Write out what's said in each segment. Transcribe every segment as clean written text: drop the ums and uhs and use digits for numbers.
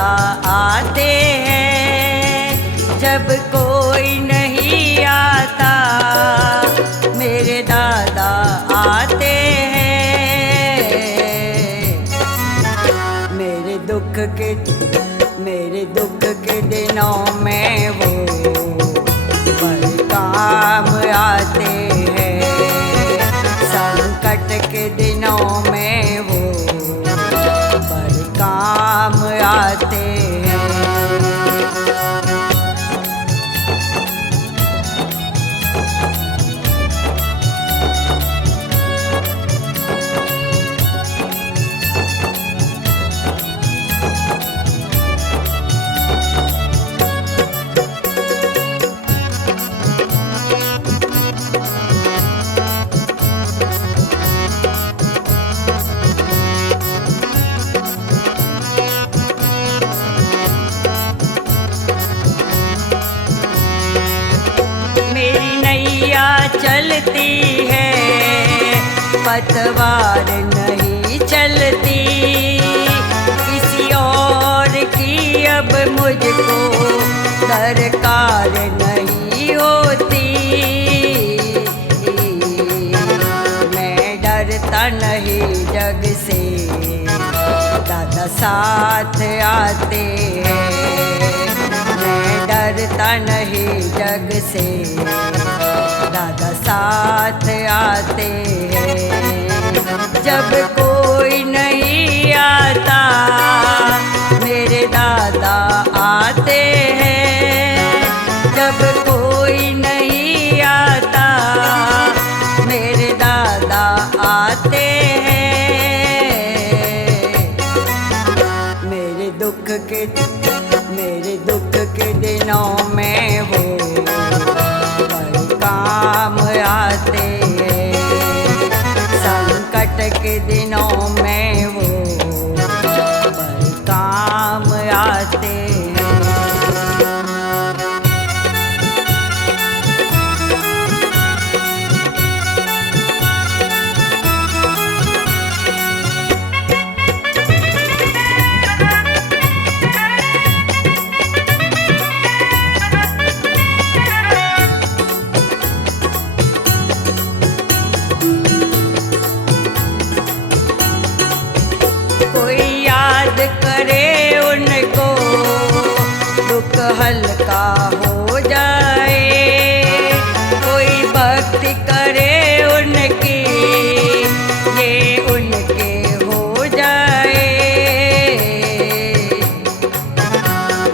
दादा आते हैं, जब कोई नहीं आता मेरे दादा आते हैं। मेरे दुख के दिनों में वो बड़े काम आते हैं, संकट के दिनों में वो बड़े काम आते हैं। मेरी नैया चलती है, पतवार नहीं चलती, किसी और की अब मुझको दरकार नहीं होती। मैं डरता नहीं जग से, दादा साथ आते हैं। मैं डरता नहीं जग से, दादा साथ आते हैं। जब कोई नहीं आता मेरे दादा आते हैं, जब कोई नहीं आता मेरे दादा आते हैं। मेरे दुख के दिनों में वो बड़े काम आते हैं, संकट के दिनों में वो बड़े काम आते हैं। कोई याद करे उनको दुख हल्का हो जाए, कोई भक्ति करे उनकी ये उनके हो जाए।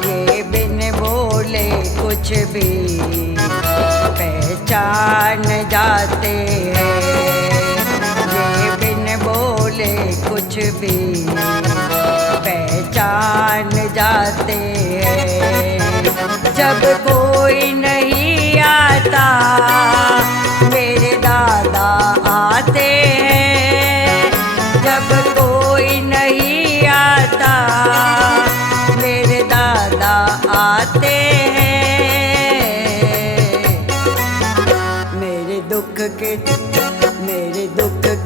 ये बिन बोले कुछ भी पहचान जाते हैं, ये बिन बोले कुछ भी पहचान जाते हैं। जब कोई नहीं आता मेरे दादा आते हैं, जब कोई नहीं आता मेरे दादा आते हैं। मेरे दुख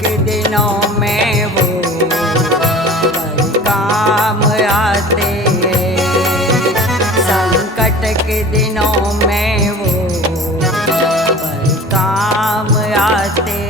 के दिनों में वो बड़े काम आते हैं, संकट के दिनों में वो बड़े काम आते हैं।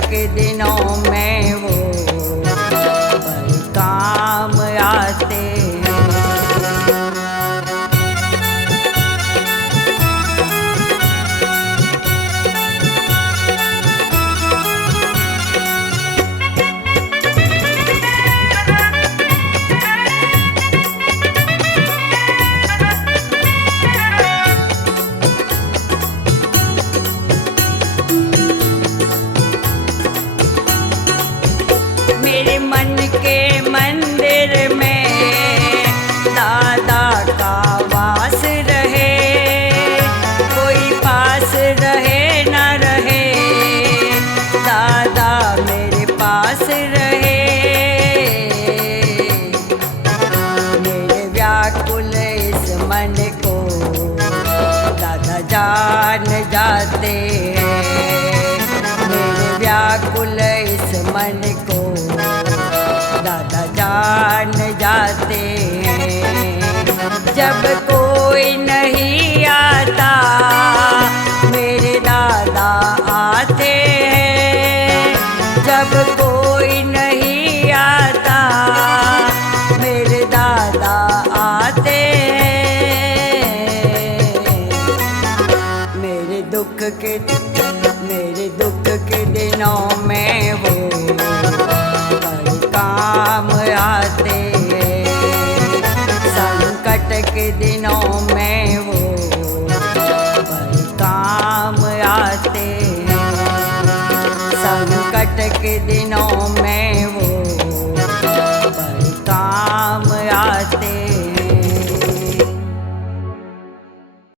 के दिनों में वो बड़े काम आते हैं। मेरे मन के मंदिर में दादा का वास रहे, कोई पास रहे न रहे, दादा मेरे पास रहे। मेरे व्याकुल इस मन को दादा जान जाते हैं, मेरे व्याकुल इस मन को दादा जान जाते हैं। जब कोई नहीं आता मेरे दादा आते हैं, जब कोई नहीं आता मेरे दादा आते हैं। मेरे दुख के दिनों में वो बड़े काम आते हैं, संकट के दिनों